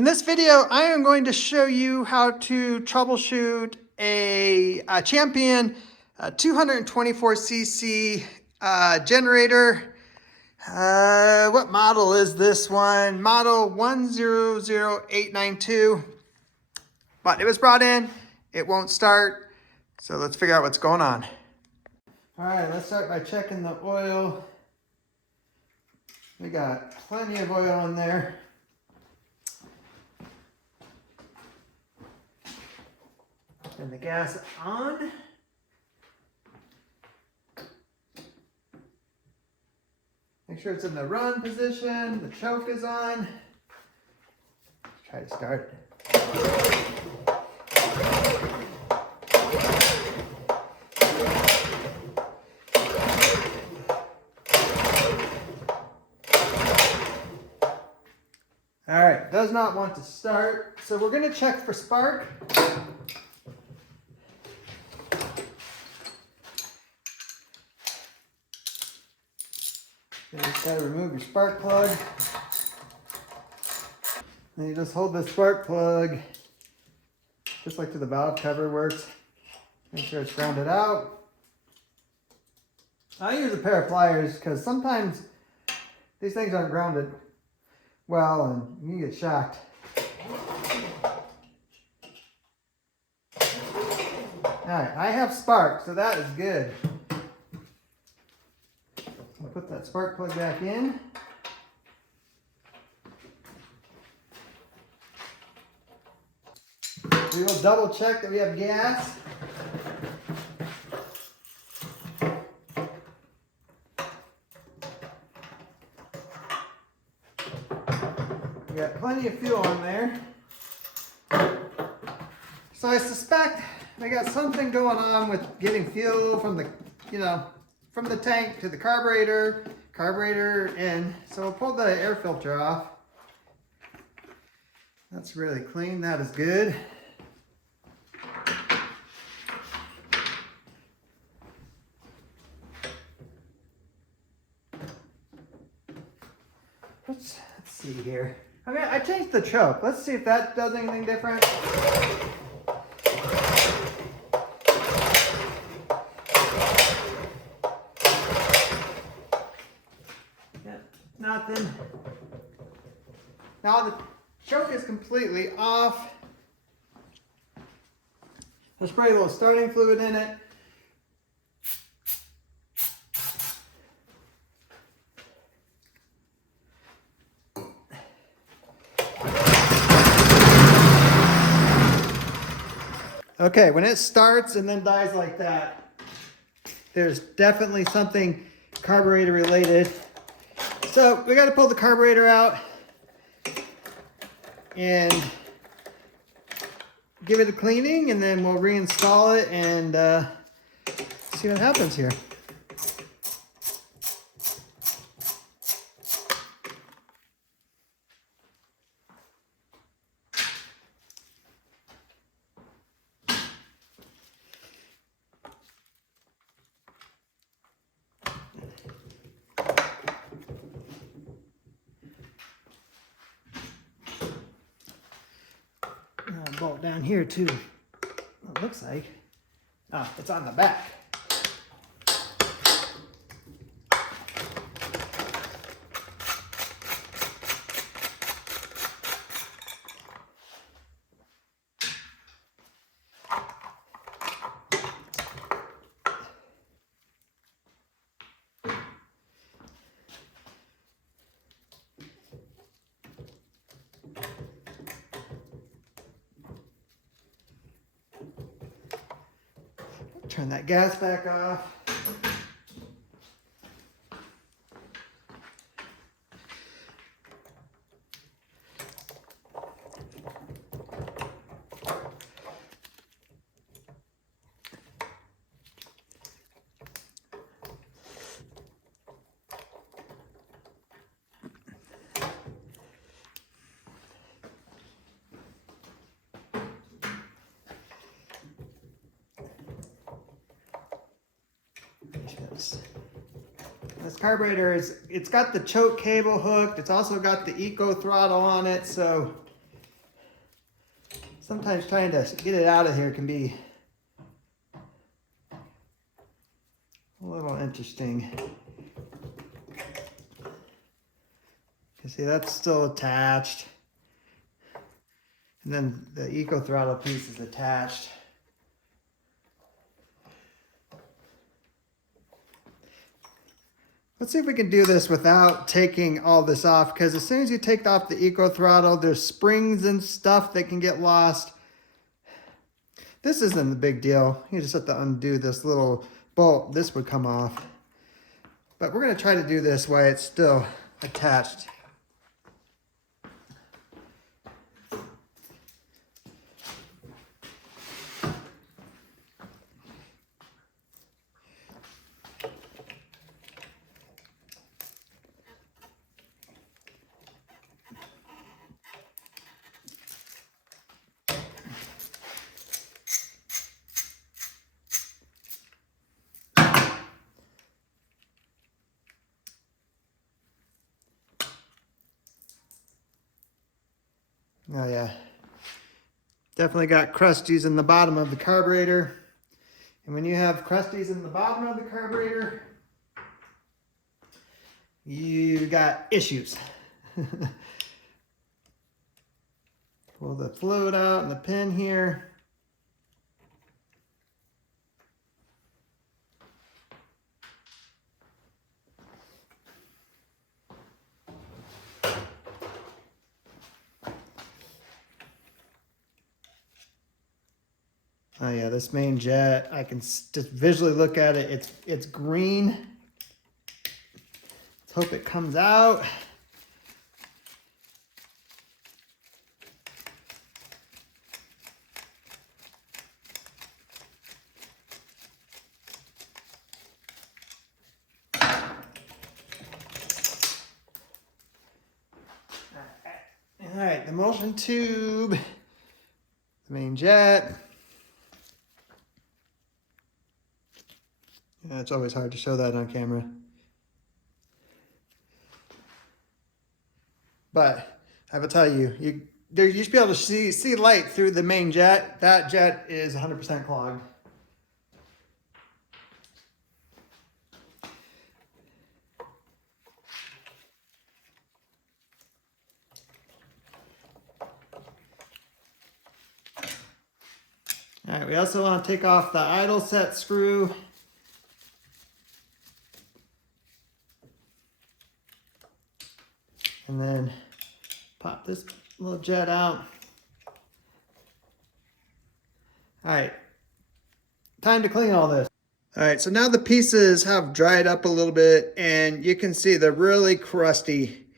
In this video, I am going to show you how to troubleshoot a Champion 224cc generator. What model is this one? Model 100892. But it was brought in, it won't start, so let's figure out what's going on. All right, let's start by checking the oil. We got plenty of oil in there. Turn the gas on. Make sure it's in the run position. The choke is on. Let's try to start. All right, does not want to start. So we're going to check for spark. You just got to remove your spark plug. And you just hold the spark plug, just like to the valve cover works. Make sure it's grounded out. I use a pair of pliers because sometimes these things aren't grounded well and you can get shocked. Alright, I have spark, so that is good. I'll put that spark plug back in. We will double check that we have gas. We got plenty of fuel on there. So I suspect I got something going on with getting fuel from the, from the tank to the carburetor in. So we'll pull the air filter off. That's really clean, that is good. Let's see here. Okay, I changed the choke. Let's see if that does anything different. Nothing. Now the choke is completely off. I'll spray a little starting fluid in it. Okay, when it starts and then dies like that, there's definitely something carburetor related. So we got to pull the carburetor out and give it a cleaning, and then we'll reinstall it and see what happens here. Bolt down here too. Well, it looks like. Oh, it's on the back. Turn that gas back off. This carburetor it's got the choke cable hooked. It's also got the eco throttle on it, so sometimes trying to get it out of here can be a little interesting. You see, that's still attached. And then the eco throttle piece is attached. Let's see if we can do this without taking all this off, because as soon as you take off the eco throttle, there's springs and stuff that can get lost. This isn't a big deal. You just have to undo this little bolt. This would come off. But we're going to try to do this while it's still attached. Oh yeah, definitely got crusties in the bottom of the carburetor. And when you have crusties in the bottom of the carburetor, you got issues. Pull the fluid out and the pin here. Oh yeah, this main jet, I can just visually look at it. It's green. Let's hope it comes out. All right, the motion tube, the main jet. Yeah, it's always hard to show that on camera. But I will tell you, you should be able to see light through the main jet. That jet is 100% clogged. All right, we also want to take off the idle set screw. And then pop this little jet out. All right, time to clean all this. All right, so now the pieces have dried up a little bit and you can see they're really crusty.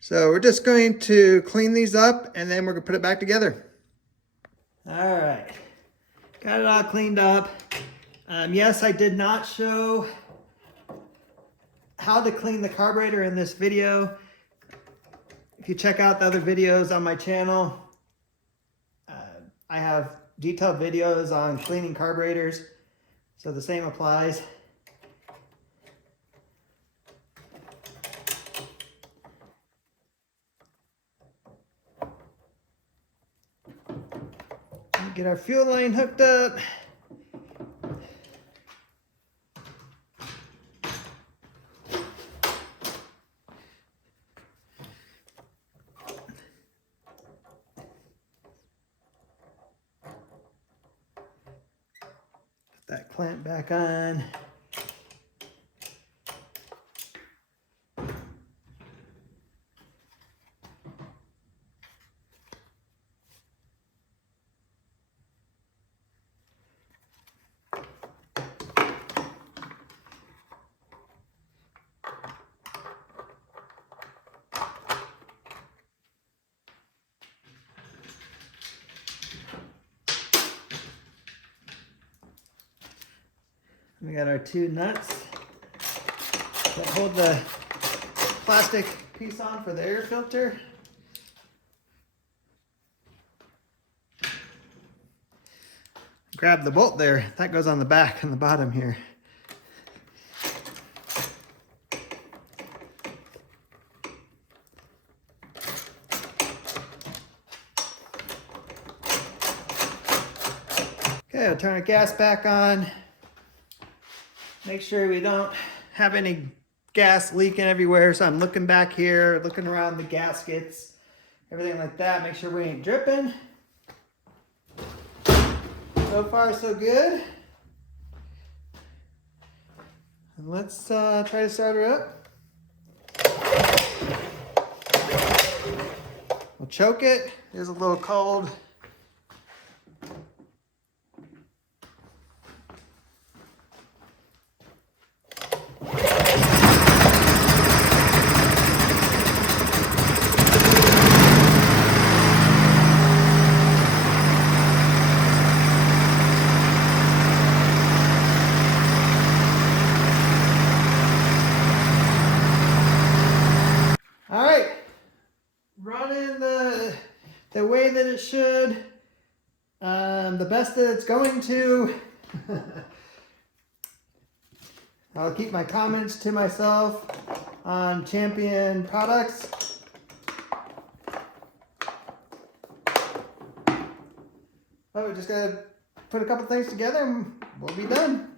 So we're just going to clean these up and then we're gonna put it back together. All right, got it all cleaned up. Yes, I did not show how to clean the carburetor in this video. If you check out the other videos on my channel, I have detailed videos on cleaning carburetors, so the same applies. Get our fuel line hooked up. That clamp back on. We got our two nuts that hold the plastic piece on for the air filter. Grab the bolt there. That goes on the back and the bottom here. Okay, I'll turn the gas back on. Make sure we don't have any gas leaking everywhere. So I'm looking back here, looking around the gaskets, everything like that. Make sure we ain't dripping. So far, so good. And let's try to start her up. We'll choke it. It is a little cold. All right, running the way that it should, the best that it's going to. I'll keep my comments to myself on Champion products. Oh, we just gotta put a couple things together and we'll be done.